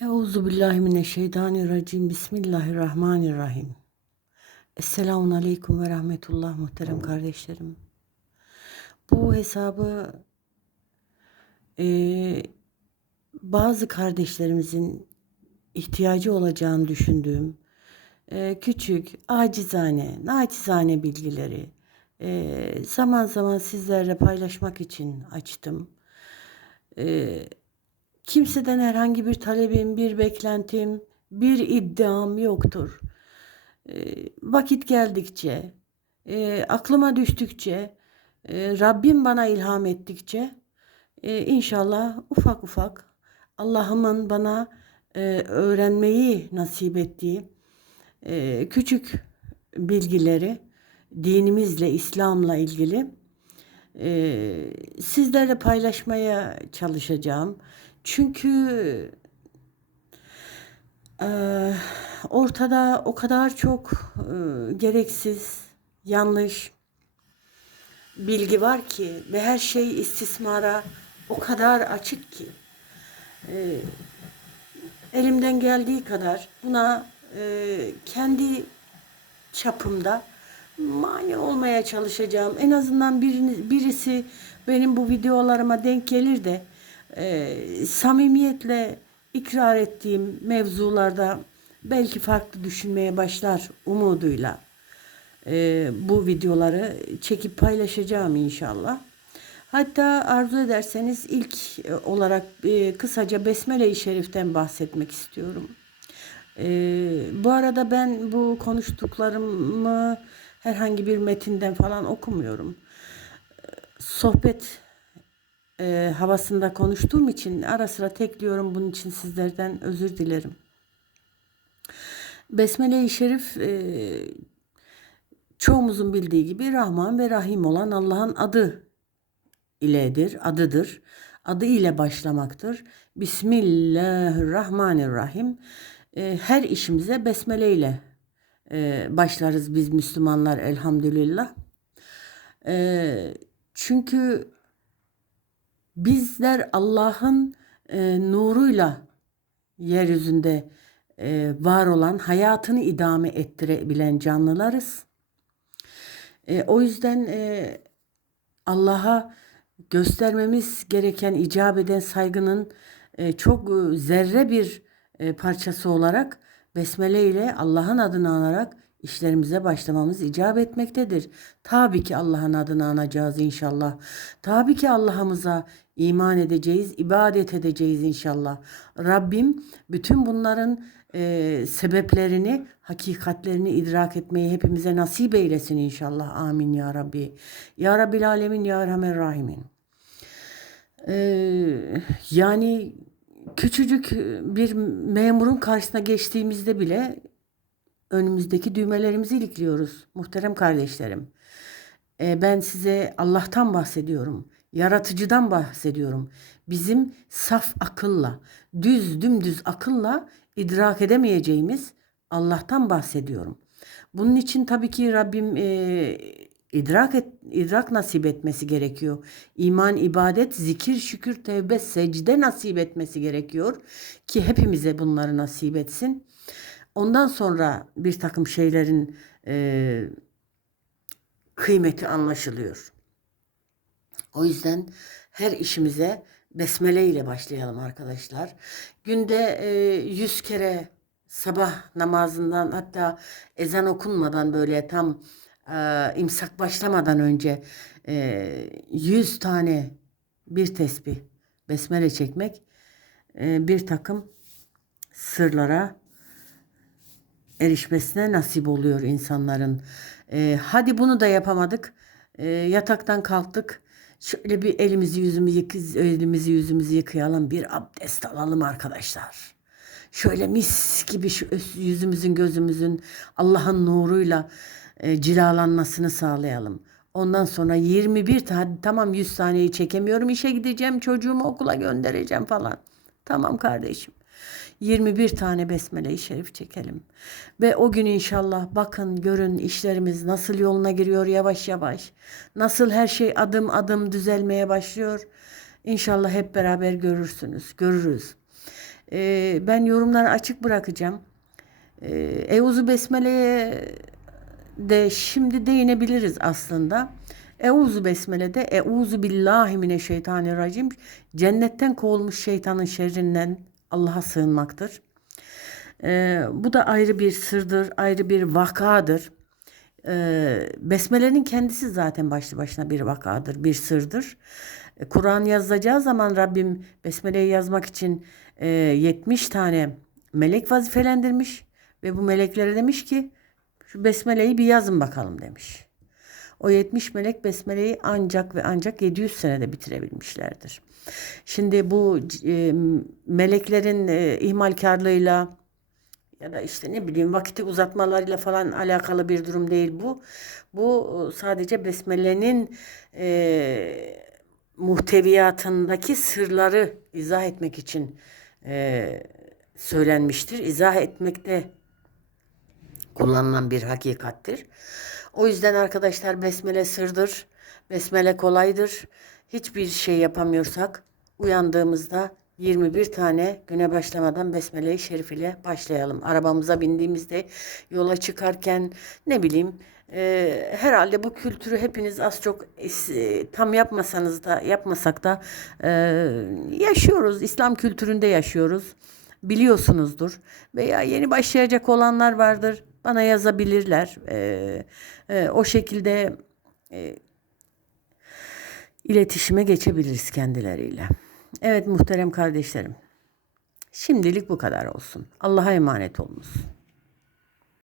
Euzu billahi mineşşeytanirracim. Bismillahirrahmanirrahim. Esselamun aleyküm ve rahmetullah muhterem kardeşlerim. Bu hesabı eee, bazı kardeşlerimizin ihtiyacı olacağını düşündüğüm eee, küçük, acizane, naçizane bilgileri eee, zaman zaman sizlerle paylaşmak için açtım. Eee Kimseden herhangi bir talebim, bir beklentim, bir iddiam yoktur. Eee, vakit geldikçe, eee, aklıma düştükçe, eee, Rabbim bana ilham ettikçe, eee, inşallah ufak ufak Allah'ımın bana eee, öğrenmeyi nasip ettiği eee, küçük bilgileri dinimizle, İslam'la ilgili eee, sizlerle paylaşmaya çalışacağım. Çünkü eee, ortada o kadar çok eee, gereksiz, yanlış bilgi var ki ve her şey istismara o kadar açık ki eee, elimden geldiği kadar buna eee, kendi çapımda mani olmaya çalışacağım. En azından birini, birisi benim bu videolarıma denk gelir de e, samimiyetle ikrar ettiğim mevzularda belki farklı düşünmeye başlar umuduyla e, bu videoları çekip paylaşacağım inşallah. Hatta arzu ederseniz ilk e, olarak e, kısaca Besmele-i Şerif'ten bahsetmek istiyorum. E, bu arada ben bu konuştuklarımı herhangi bir metinden falan okumuyorum. Sohbet e, havasında konuştuğum için ara sıra tekliyorum. Bunun için sizlerden özür dilerim. Besmele-i Şerif e, çoğumuzun bildiği gibi Rahman ve Rahim olan Allah'ın adı iledir, adıdır. Adı ile başlamaktır. Bismillahirrahmanirrahim. E, her işimize besmele ile e, başlarız biz Müslümanlar elhamdülillah. E, çünkü bizler Allah'ın e, nuruyla yeryüzünde e, var olan hayatını idame ettirebilen canlılarız. E, o yüzden e, Allah'a göstermemiz gereken icap eden saygının e, çok zerre bir e, parçası olarak Besmele ile Allah'ın adını anarak işlerimize başlamamız icap etmektedir. Tabii ki Allah'ın adını anacağız inşallah. Tabii ki Allah'ımıza iman edeceğiz, ibadet edeceğiz inşallah. Rabbim bütün bunların e, sebeplerini, hakikatlerini idrak etmeyi hepimize nasip eylesin inşallah. Amin ya Rabbi. Ya Rabbil Alemin, Ya Erhamer Rahimin. Ee, yani küçücük bir memurun karşısına geçtiğimizde bile önümüzdeki düğmelerimizi ilikliyoruz muhterem kardeşlerim. Ee, ben size Allah'tan bahsediyorum. Yaratıcıdan bahsediyorum. Bizim saf akılla, düz dümdüz akılla idrak edemeyeceğimiz Allah'tan bahsediyorum. Bunun için tabii ki Rabbim e, idrak et, idrak nasip etmesi gerekiyor. İman, ibadet, zikir, şükür, tevbe, secde nasip etmesi gerekiyor ki hepimize bunları nasip etsin. Ondan sonra bir takım şeylerin e, kıymeti anlaşılıyor. O yüzden her işimize besmele ile başlayalım arkadaşlar. Günde e, 100 kere sabah namazından hatta ezan okunmadan böyle tam e, imsak başlamadan önce e, 100 tane bir tesbih besmele çekmek e, bir takım sırlara erişmesine nasip oluyor insanların. E, hadi bunu da yapamadık. E, yataktan kalktık. Şöyle bir elimizi yüzümüzü yık elimizi yüzümüzü yıkayalım. Bir abdest alalım arkadaşlar. Şöyle mis gibi şu yüzümüzün gözümüzün Allah'ın nuruyla e, cilalanmasını sağlayalım. Ondan sonra 21 tane tamam 100 saniyeyi çekemiyorum işe gideceğim çocuğumu okula göndereceğim falan. Tamam kardeşim. 21 tane besmele-i şerif çekelim. Ve o gün inşallah bakın görün işlerimiz nasıl yoluna giriyor yavaş yavaş. Nasıl her şey adım adım düzelmeye başlıyor. İnşallah hep beraber görürsünüz, görürüz. Ee, ben yorumları açık bırakacağım. Ee, Euzu Besmele'ye de şimdi değinebiliriz aslında. Euzu Besmele'de Euzu billahi mineşşeytanirracim cennetten kovulmuş şeytanın şerrinden Allah'a sığınmaktır. Ee, bu da ayrı bir sırdır, ayrı bir vakadır. Ee, Besmele'nin kendisi zaten başlı başına bir vakadır, bir sırdır. Ee, Kur'an yazacağı zaman Rabbim Besmele'yi yazmak için e, 70 tane melek vazifelendirmiş ve bu meleklere demiş ki şu Besmele'yi bir yazın bakalım demiş. O 70 melek Besmele'yi ancak ve ancak 700 senede bitirebilmişlerdir. Şimdi bu e, meleklerin e, ihmalkarlığıyla ya da işte ne bileyim vakiti uzatmalarıyla falan alakalı bir durum değil bu. Bu sadece Besmele'nin e, muhteviyatındaki sırları izah etmek için e, söylenmiştir. İzah etmekte kullanılan bir hakikattir. O yüzden arkadaşlar besmele sırdır. Besmele kolaydır. Hiçbir şey yapamıyorsak uyandığımızda 21 tane güne başlamadan Besmele-i Şerif ile başlayalım. Arabamıza bindiğimizde yola çıkarken ne bileyim e, herhalde bu kültürü hepiniz az çok e, tam yapmasanız da yapmasak da e, yaşıyoruz. İslam kültüründe yaşıyoruz. Biliyorsunuzdur. Veya yeni başlayacak olanlar vardır. Bana yazabilirler. E, e, o şekilde e, iletişime geçebiliriz kendileriyle. Evet muhterem kardeşlerim. Şimdilik bu kadar olsun. Allah'a emanet olunuz.